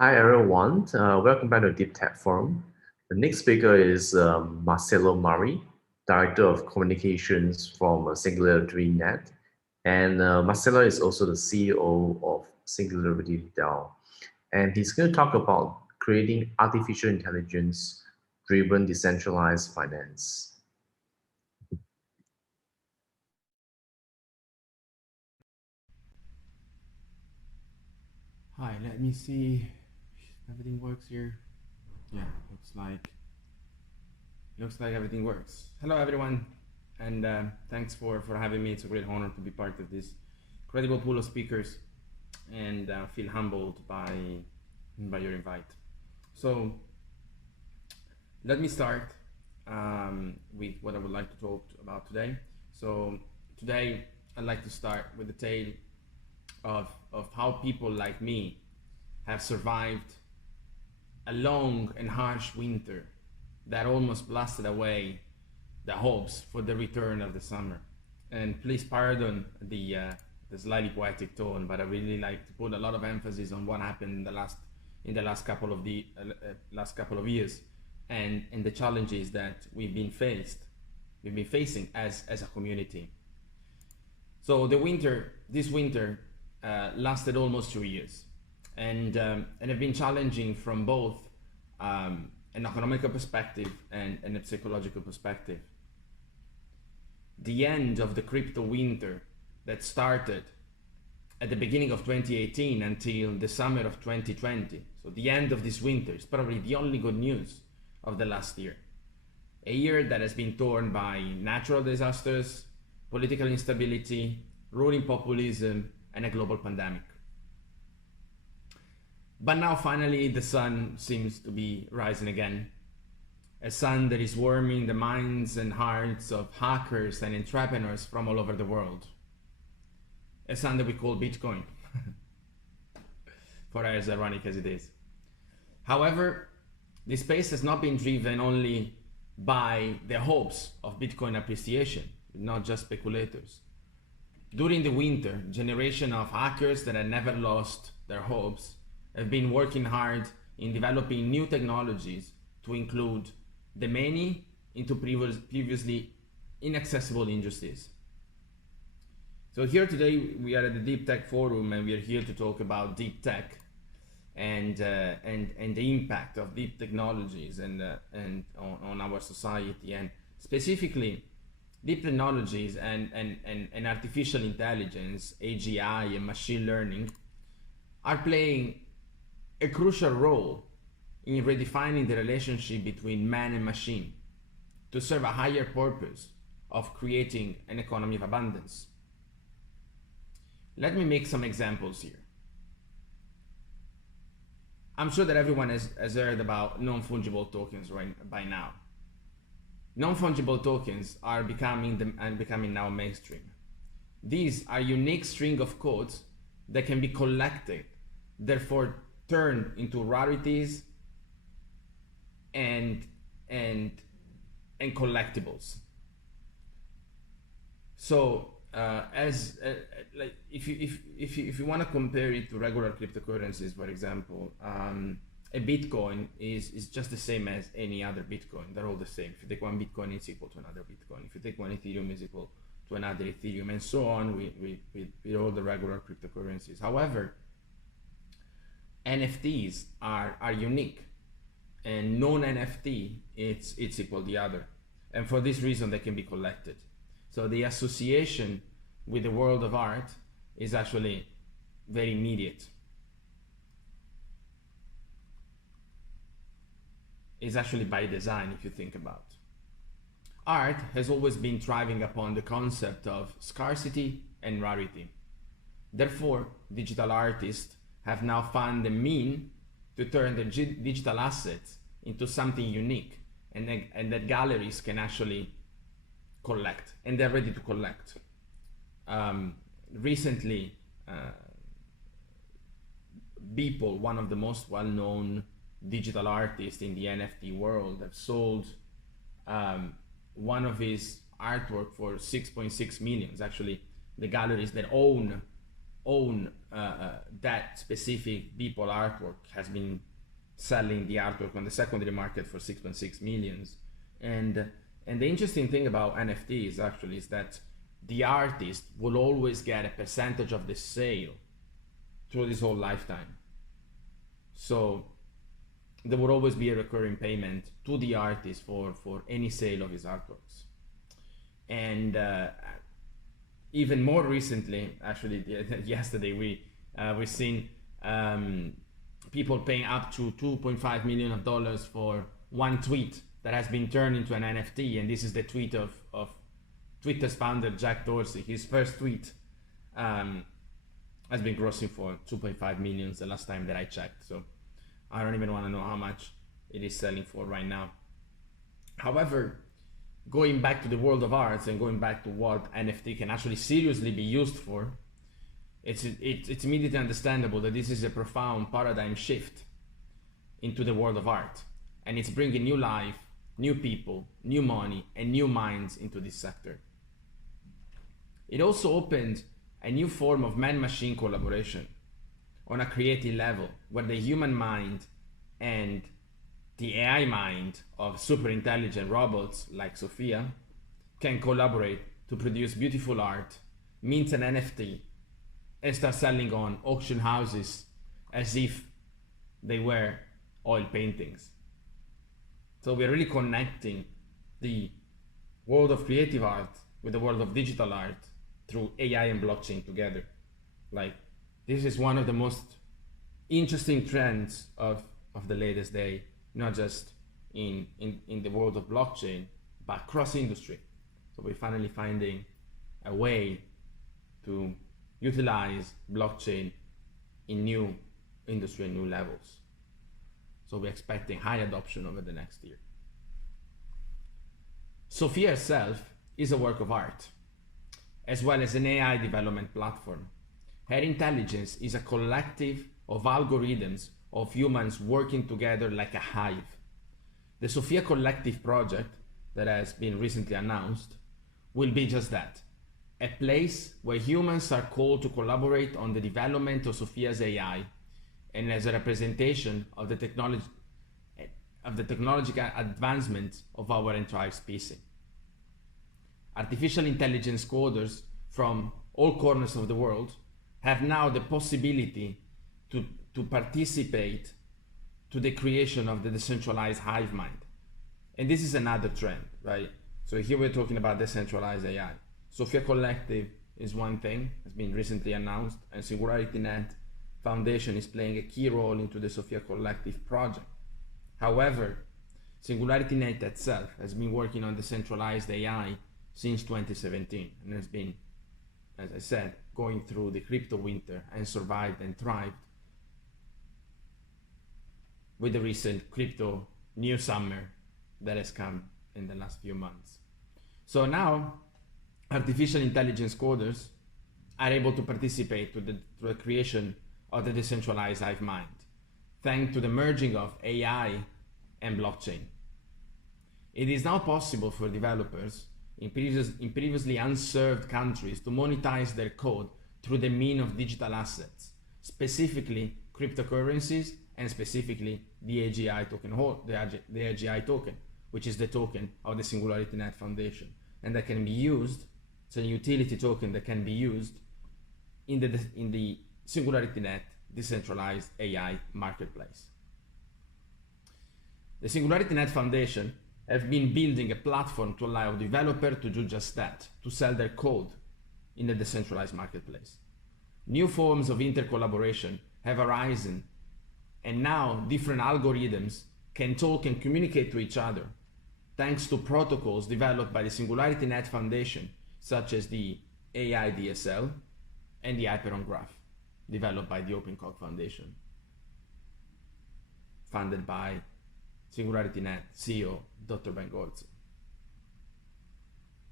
Hi everyone, welcome back to Deep Tech Forum. The next speaker is Marcelo Mari, Director of Communications from SingularityNET. And Marcelo is also the CEO of SingularityDAO. And he's going to talk about creating artificial intelligence driven decentralized finance. Hi, let me see if everything works here. Yeah, looks like everything works. Hello everyone, and thanks for having me. It's a great honor to be part of this incredible pool of speakers, and feel humbled by your invite. So let me start with what I would like to talk about today. So today I'd like to start with the tale of how people like me have survived a long and harsh winter that almost blasted away the hopes for the return of the summer. And please pardon the slightly poetic tone, but I really like to put a lot of emphasis on what happened in the last couple of years, and the challenges that we've been facing as a community. So this winter lasted almost 2 years, and have been challenging from both an economical perspective and a psychological perspective. The end of the crypto winter that started at the beginning of 2018 until the summer of 2020, so the end of this winter is probably the only good news of the last year. A year that has been torn by natural disasters, political instability, ruling populism, and a global pandemic. But now finally the sun seems to be rising again. A sun that is warming the minds and hearts of hackers and entrepreneurs from all over the world. A sun that we call Bitcoin, for as ironic as it is. However, this space has not been driven only by the hopes of Bitcoin appreciation, not just speculators. During the winter, generation of hackers that had never lost their hopes have been working hard in developing new technologies to include the many into previously inaccessible industries. So here today we are at the Deep Tech Forum, and we are here to talk about deep tech and the impact of deep technologies and on our society, and specifically deep technologies and artificial intelligence, AGI and machine learning are playing a crucial role in redefining the relationship between man and machine to serve a higher purpose of creating an economy of abundance. Let me make some examples here. I'm sure that everyone has heard about non-fungible tokens by now. Non-fungible tokens are becoming now mainstream. These are unique string of codes that can be collected, therefore turned into rarities and collectibles. So like if you want to compare it to regular cryptocurrencies, for example, a Bitcoin is just the same as any other Bitcoin. They're all the same. If you take one Bitcoin, it's equal to another Bitcoin. If you take one Ethereum, it's equal to another Ethereum, and so on with all the regular cryptocurrencies. However, NFTs are unique, and non-NFT it's equal to the other, and for this reason they can be collected. So the association with the world of art is actually very immediate. It's actually by design, if you think about. Art has always been thriving upon the concept of scarcity and rarity. Therefore, digital artists have now found the mean to turn their digital assets into something unique, and that galleries can actually collect, and they're ready to collect. Recently, Beeple, one of the most well-known digital artists in the NFT world, have sold one of his artwork for 6.6 million. Actually, the galleries that own own that specific Beeple artwork has been selling the artwork on the secondary market for 6.6 millions. And the interesting thing about NFTs actually is that the artist will always get a percentage of the sale through his whole lifetime. So there will always be a recurring payment to the artist for any sale of his artworks. And even more recently, actually yesterday, we've seen people paying up to $2.5 million for one tweet that has been turned into an NFT. And this is the tweet of Twitter's founder, Jack Dorsey. His first tweet has been grossing for 2.5 million the last time that I checked. So I don't even want to know how much it is selling for right now. However, going back to the world of arts and going back to what NFT can actually seriously be used for, it's immediately understandable that this is a profound paradigm shift into the world of art. And it's bringing new life, new people, new money, and new minds into this sector. It also opened a new form of man-machine collaboration on a creative level, where the human mind and the AI mind of super intelligent robots like Sophia can collaborate to produce beautiful art, mint an NFT, and start selling on auction houses as if they were oil paintings. So we're really connecting the world of creative art with the world of digital art through AI and blockchain together. Like, this is one of the most interesting trends of the latest day, not just in the world of blockchain, but cross industry. So we're finally finding a way to utilize blockchain in new industry and new levels. So we're expecting high adoption over the next year. Sophia herself is a work of art, as well as an AI development platform. Her intelligence is a collective of algorithms of humans working together like a hive. The Sophia Collective project that has been recently announced will be just that, a place where humans are called to collaborate on the development of Sophia's AI, and as a representation of the technological advancement of our entire species. Artificial intelligence coders from all corners of the world have now the possibility to participate to the creation of the decentralized hive mind. And this is another trend, right? So here we're talking about decentralized AI. Sophia Collective is one thing, has been recently announced, and SingularityNET Foundation is playing a key role into the Sophia Collective project. However, SingularityNET itself has been working on decentralized AI since 2017 and has been, as I said, going through the crypto winter and survived and thrived with the recent crypto new summer that has come in the last few months. So now artificial intelligence coders are able to participate to the creation of the decentralized hive mind, thanks to the merging of AI and blockchain. It is now possible for developers in previously unserved countries to monetize their code through the means of digital assets, specifically cryptocurrencies and specifically the AGI token, the AGI token, which is the token of the SingularityNET Foundation, and that can be used. It's a utility token that can be used in the SingularityNET decentralized AI marketplace. The SingularityNET Foundation have been building a platform to allow developers to do just that, to sell their code in the decentralized marketplace. New forms of intercollaboration have arisen, and now different algorithms can talk and communicate to each other thanks to protocols developed by the SingularityNET Foundation, such as the AI DSL and the Hyperon Graph, developed by the OpenCog Foundation, funded by SingularityNET CEO, Dr. Ben Goltz.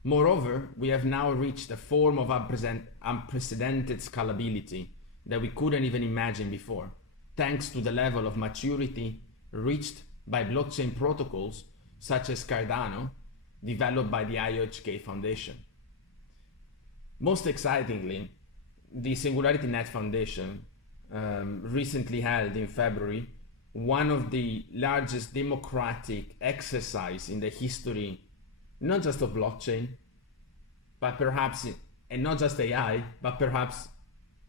Moreover, we have now reached a form of unprecedented scalability that we couldn't even imagine before, thanks to the level of maturity reached by blockchain protocols such as Cardano, developed by the IOHK Foundation. Most excitingly, the SingularityNET Foundation recently held in February one of the largest democratic exercise in the history, not just of blockchain, but perhaps, and not just AI, but perhaps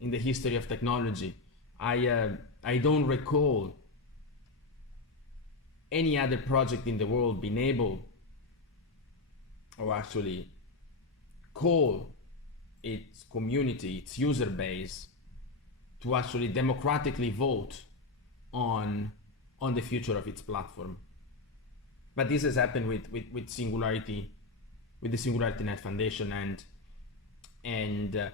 in the history of technology. I don't recall any other project in the world being able, or actually call its community, its user base, to actually democratically vote on the future of its platform. But this has happened with Singularity, with the SingularityNET Foundation, and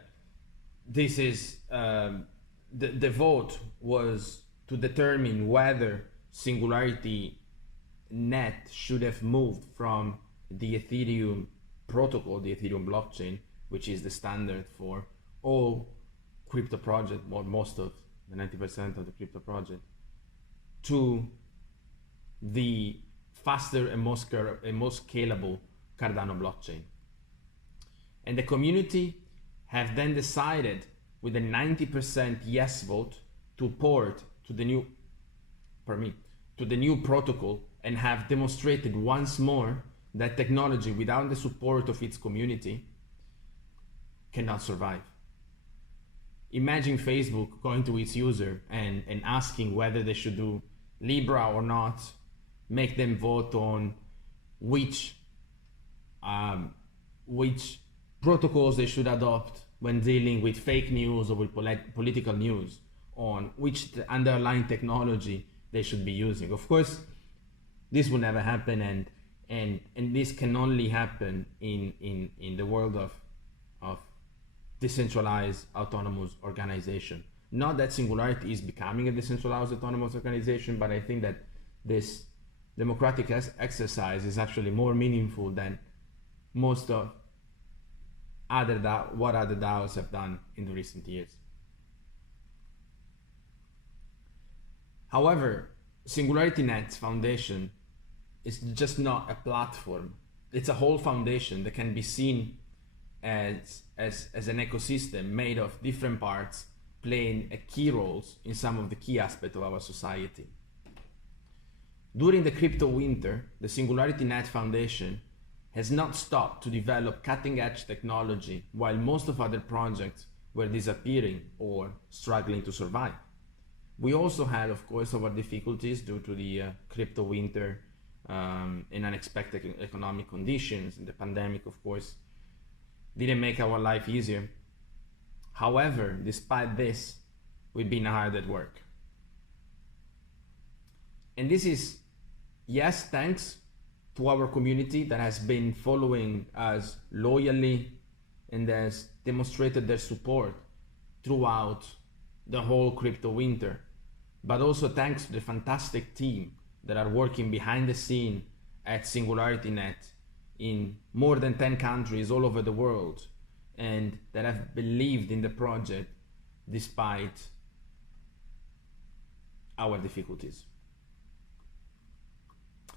this is the vote was to determine whether SingularityNET should have moved from the Ethereum protocol, the Ethereum blockchain, which is the standard for all crypto projects, or most of the 90% of the crypto project, to the faster and most scalable Cardano blockchain. And the community have then decided with a 90% yes vote to port to the new, to the new protocol, and have demonstrated once more that technology without the support of its community cannot survive. Imagine Facebook going to its user and asking whether they should do Libra or not, make them vote on which protocols they should adopt when dealing with fake news or with political news, on which underlying technology they should be using. Of course, this will never happen, and this can only happen in the world of decentralized autonomous organization. Not that Singularity is becoming a decentralized autonomous organization, but I think that this democratic exercise is actually more meaningful than most of what other DAOs have done in the recent years. However, SingularityNET Foundation is just not a platform. It's a whole foundation that can be seen as an ecosystem made of different parts playing a key roles in some of the key aspects of our society. During the crypto winter, the SingularityNET Foundation has not stopped to develop cutting-edge technology, while most of other projects were disappearing or struggling to survive. We also had, of course, our difficulties due to the crypto winter and unexpected economic conditions, and the pandemic, of course, didn't make our life easier. However, despite this, we've been hard at work. And this is, yes, thanks to our community that has been following us loyally and has demonstrated their support throughout the whole crypto winter, but also thanks to the fantastic team that are working behind the scene at SingularityNET in more than 10 countries all over the world, and that have believed in the project despite our difficulties.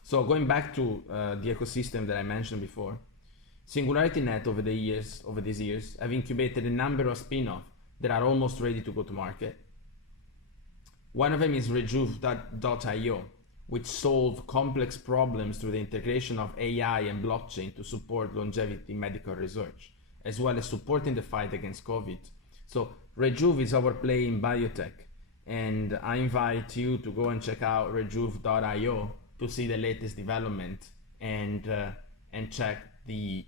So going back to the ecosystem that I mentioned before, SingularityNET over these years have incubated a number of spin-offs that are almost ready to go to market. One of them is Rejuve.io, which solve complex problems through the integration of AI and blockchain to support longevity medical research, as well as supporting the fight against COVID. So Rejuve is our play in biotech, and I invite you to go and check out Rejuve.io to see the latest development and check the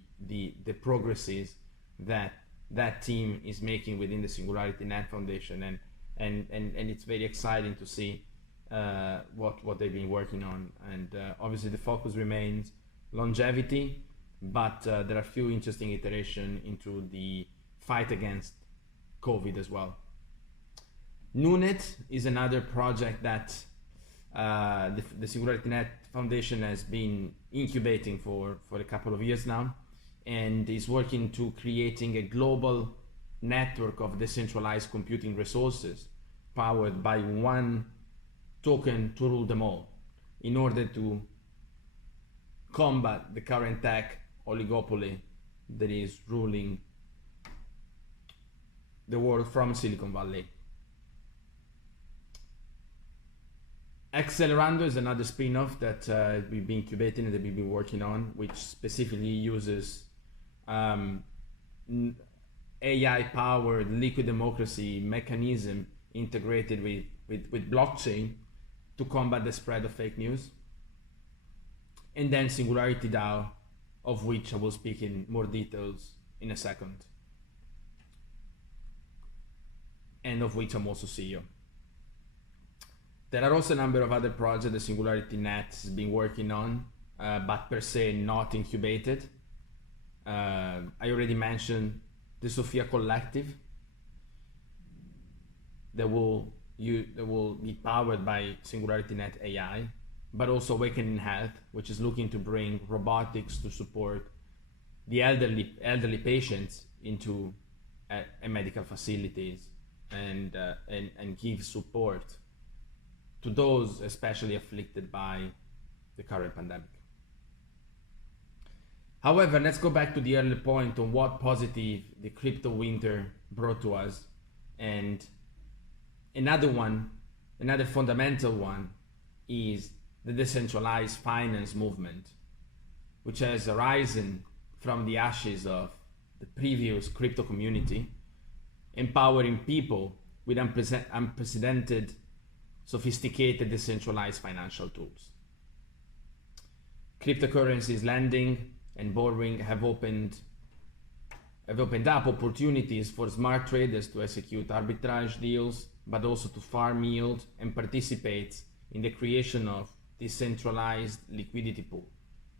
progresses that team is making within the SingularityNET Foundation, and it's very exciting to see what they've been working on. And obviously the focus remains longevity, but there are a few interesting iterations into the fight against COVID as well. NuNet is another project that the SingularityNET Foundation has been incubating for a couple of years now, and is working to creating a global network of decentralized computing resources powered by one token to rule them all, in order to combat the current tech oligopoly that is ruling the world from Silicon Valley. Accelerando is another spin-off that we've been incubating and that we've been working on, which specifically uses AI-powered liquid democracy mechanism integrated with blockchain to combat the spread of fake news. And then SingularityDAO, of which I will speak in more details in a second, and of which I'm also CEO. There are also a number of other projects that SingularityNET has been working on, but per se not incubated. I already mentioned the Sophia Collective that will be powered by SingularityNET AI, but also Awakening Health, which is looking to bring robotics to support the elderly patients into medical facilities and give support to those especially afflicted by the current pandemic. However, let's go back to the earlier point on what positive the crypto winter brought to us. And another fundamental one is the decentralized finance movement, which has arisen from the ashes of the previous crypto community, empowering people with unprecedented, sophisticated, decentralized financial tools. Cryptocurrencies lending and borrowing have opened up opportunities for smart traders to execute arbitrage deals, but also to farm yield and participate in the creation of decentralized liquidity pool,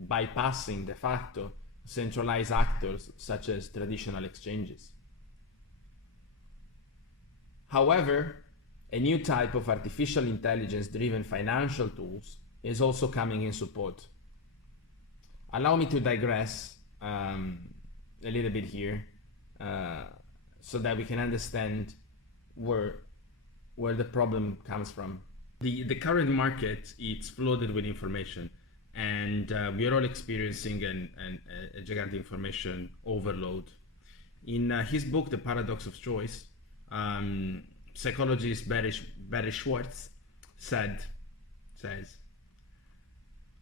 bypassing de facto centralized actors such as traditional exchanges. However, a new type of artificial intelligence-driven financial tools is also coming in support. Allow me to digress a little bit here so that we can understand where the problem comes from. The current market, it's flooded with information, and we are all experiencing a gigantic information overload. In his book, The Paradox of Choice, psychologist Barry Schwartz says,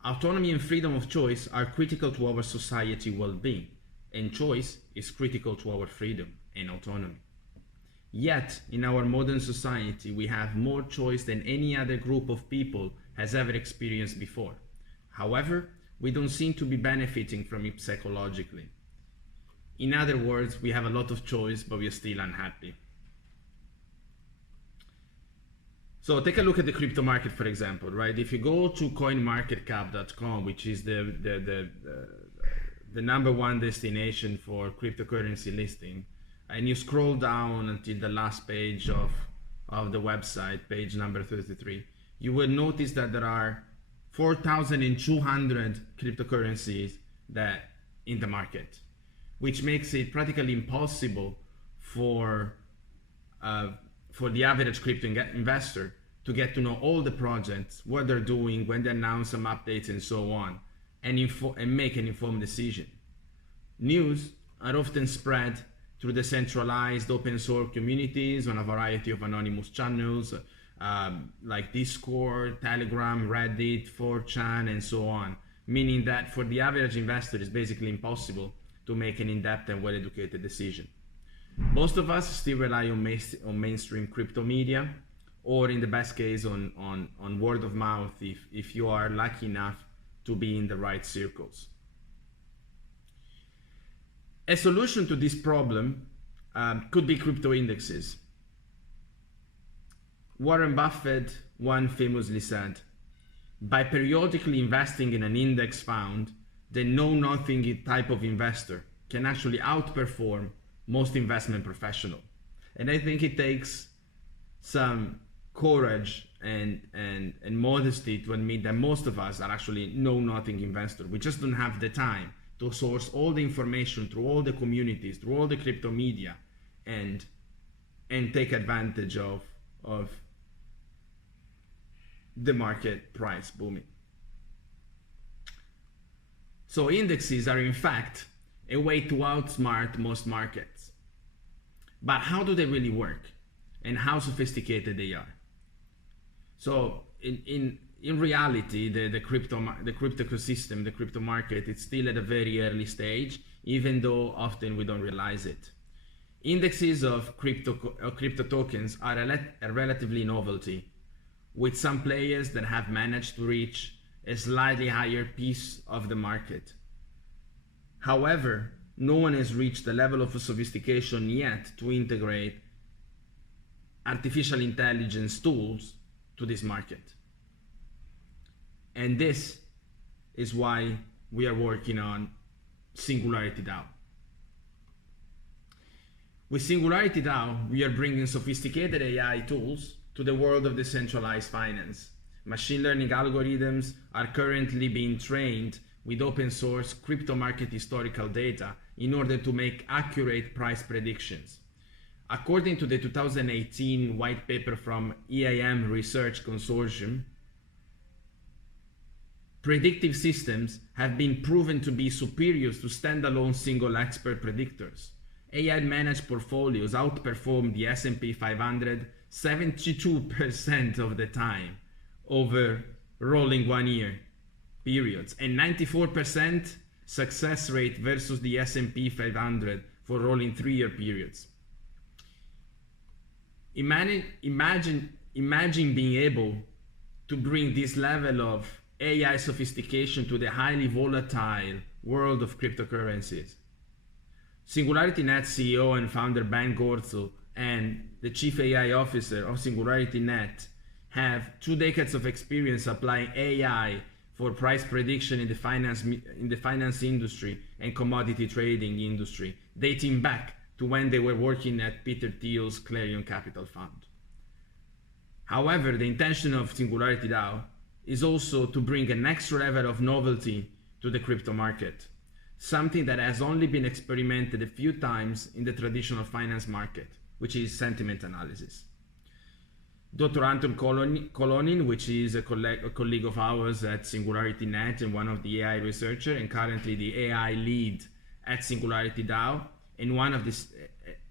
autonomy and freedom of choice are critical to our society well-being, and choice is critical to our freedom and autonomy. Yet, in our modern society, we have more choice than any other group of people has ever experienced before. However, we don't seem to be benefiting from it psychologically. In other words, we have a lot of choice, but we are still unhappy. So take a look at the crypto market, for example, right? If you go to coinmarketcap.com, which is the number one destination for cryptocurrency listing, and you scroll down until the last page of the website, page number 33, you will notice that there are 4,200 cryptocurrencies that in the market, which makes it practically impossible for the average crypto investor to get to know all the projects, what they're doing, when they announce some updates and so on, and make an informed decision. News are often spread through the centralized open source communities on a variety of anonymous channels like Discord, Telegram, Reddit, 4chan, and so on, meaning that for the average investor it's basically impossible to make an in-depth and well-educated decision. Most of us still rely on mainstream crypto media, or in the best case on word of mouth if you are lucky enough to be in the right circles. A solution to this problem could be crypto indexes. Warren Buffett once famously said, by periodically investing in an index fund, the know-nothing type of investor can actually outperform most investment professionals. And I think it takes some courage and modesty to admit that most of us are actually know-nothing investors. We just don't have the time to source all the information through all the communities, through all the crypto media, and take advantage of the market price booming. So indexes are in fact a way to outsmart most markets. But how do they really work, and how sophisticated they are? So in reality, the crypto ecosystem, the crypto market, it's still at a very early stage, even though often we don't realize it. Indexes of crypto tokens are a relatively novelty, with some players that have managed to reach a slightly higher piece of the market. However, no one has reached the level of sophistication yet to integrate artificial intelligence tools to this market. And this is why we are working on SingularityDAO. With SingularityDAO, we are bringing sophisticated AI tools to the world of decentralized finance. Machine learning algorithms are currently being trained with open source crypto market historical data in order to make accurate price predictions. According to the 2018 white paper from EIM Research Consortium, predictive systems have been proven to be superior to standalone single expert predictors. AI managed portfolios outperformed the S&P 500 72% of the time over rolling 1 year periods, and 94% success rate versus the S&P 500 for rolling 3 year periods. Imagine being able to bring this level of AI sophistication to the highly volatile world of cryptocurrencies. SingularityNET CEO and founder Ben Gorzel and the Chief AI Officer of SingularityNET have 2 decades of experience applying AI for price prediction in the finance industry and commodity trading industry, dating back to when they were working at Peter Thiel's Clarion Capital Fund. However, the intention of SingularityDAO is also to bring an extra level of novelty to the crypto market, something that has only been experimented a few times in the traditional finance market, which is sentiment analysis. Dr. Anton Kolonin, which is a colleague of ours at SingularityNET and one of the AI researchers, and currently the AI lead at SingularityDAO, and one of this,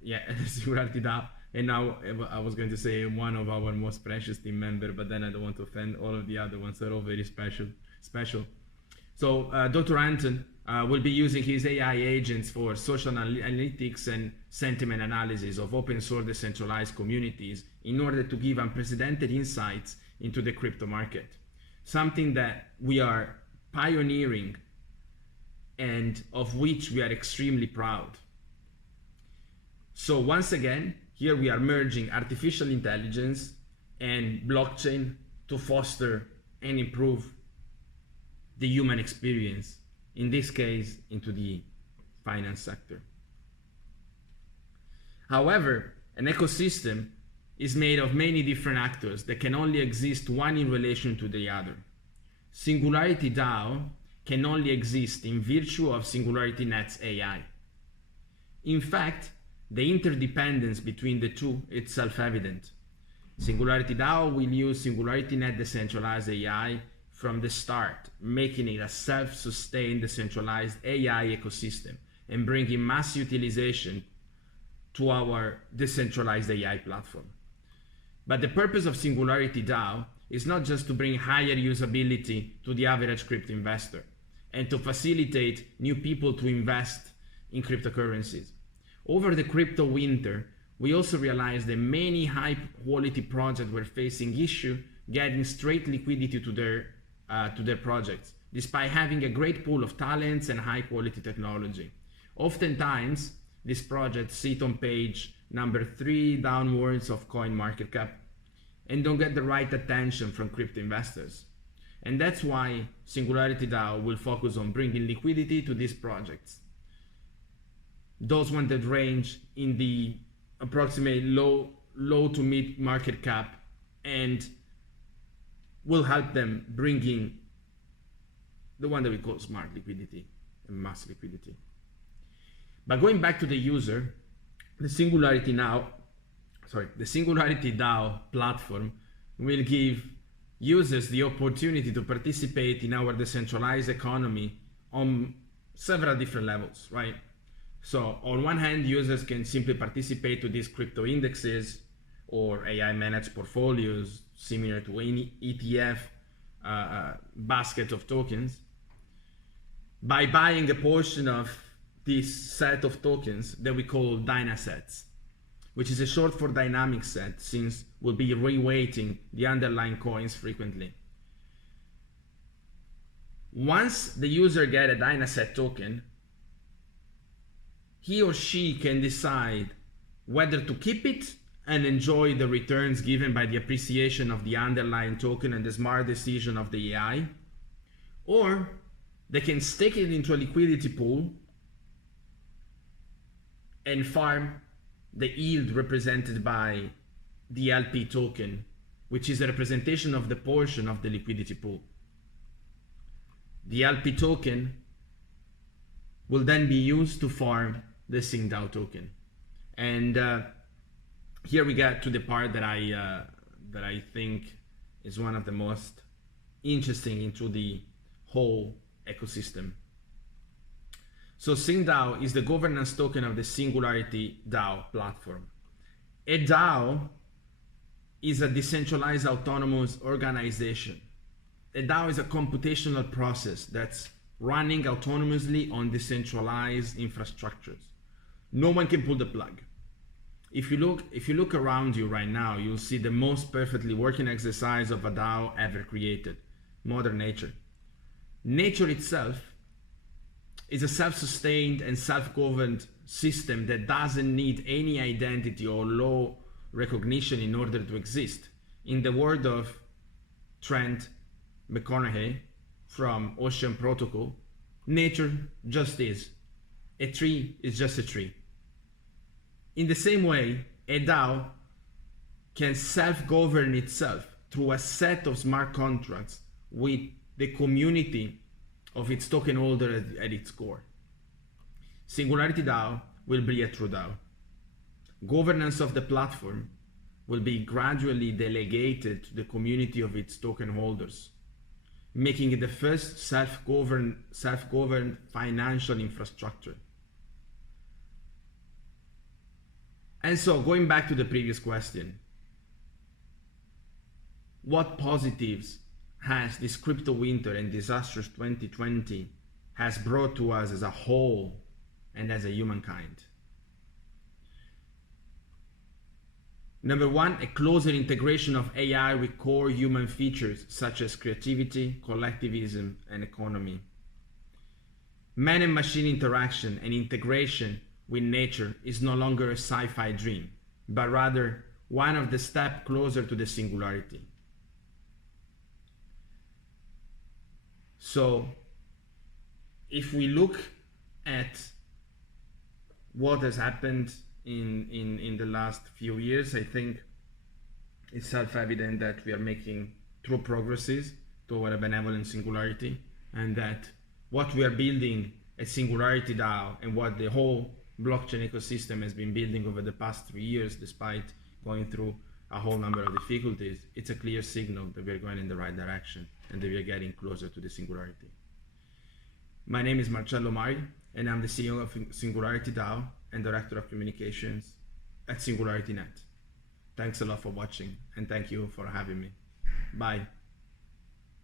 SingularityDAO, and now I was going to say one of our most precious team members, but then I don't want to offend all of the other ones. They're all very special. So Dr. Anton will be using his AI agents for social analytics and sentiment analysis of open source decentralized communities in order to give unprecedented insights into the crypto market, something that we are pioneering and of which we are extremely proud. So once again, here we are merging artificial intelligence and blockchain to foster and improve the human experience, in this case, into the finance sector. However, an ecosystem is made of many different actors that can only exist one in relation to the other. SingularityDAO can only exist in virtue of SingularityNET's AI. In fact, the interdependence between the two is self-evident. SingularityDAO will use SingularityNET Decentralized AI from the start, making it a self-sustained decentralized AI ecosystem and bringing mass utilization to our decentralized AI platform. But the purpose of SingularityDAO is not just to bring higher usability to the average crypto investor and to facilitate new people to invest in cryptocurrencies. Over the crypto winter, we also realized that many high-quality projects were facing issues getting straight liquidity to their projects, despite having a great pool of talents and high-quality technology. Oftentimes, these projects sit on page number 3 downwards of CoinMarketCap and don't get the right attention from crypto investors. And that's why SingularityDAO will focus on bringing liquidity to these projects. Those ones that range in the approximate low to mid market cap, and will help them bringing the one that we call smart liquidity and mass liquidity. But going back to the user, the SingularityDAO platform will give users the opportunity to participate in our decentralized economy on several different levels, right? So on one hand, users can simply participate to these crypto indexes or AI managed portfolios similar to any ETF basket of tokens by buying a portion of this set of tokens that we call DynaSets, which is a short for dynamic set, since we'll be reweighting the underlying coins frequently. Once the user gets a DynaSet token, he or she can decide whether to keep it and enjoy the returns given by the appreciation of the underlying token and the smart decision of the AI, or they can stake it into a liquidity pool and farm the yield represented by the LP token, which is a representation of the portion of the liquidity pool. The LP token will then be used to farm the SingDAO token. And here we get to the part that I think is one of the most interesting into the whole ecosystem. So SingDAO is the governance token of the SingularityDAO platform. A DAO is a decentralized autonomous organization. A DAO is a computational process that's running autonomously on decentralized infrastructures. No one can pull the plug. If you look around you right now, you'll see the most perfectly working exercise of a DAO ever created, Mother Nature. Nature itself is a self-sustained and self-governed system that doesn't need any identity or law recognition in order to exist. In the word of Trent McConaughey from Ocean Protocol, nature just is. A tree is just a tree. In the same way, a DAO can self-govern itself through a set of smart contracts with the community of its token holder at its core. SingularityDAO will be a true DAO. Governance of the platform will be gradually delegated to the community of its token holders, making it the first self-governed financial infrastructure. And so, going back to the previous question, what positives has this crypto winter and disastrous 2020 has brought to us as a whole and as a humankind? Number one, a closer integration of AI with core human features such as creativity, collectivism, and economy. Man and machine interaction and integration with nature is no longer a sci-fi dream, but rather one of the steps closer to the singularity. So if we look at what has happened in the last few years, I think it's self-evident that we are making true progresses toward a benevolent singularity, and that what we are building at SingularityDAO and what the whole blockchain ecosystem has been building over the past 3 years, despite going through a whole number of difficulties, it's a clear signal that we're going in the right direction and that we are getting closer to the singularity. My name is Marcello Mari, and I'm the CEO of SingularityDAO and Director of Communications at SingularityNET. Thanks a lot for watching, and thank you for having me. Bye.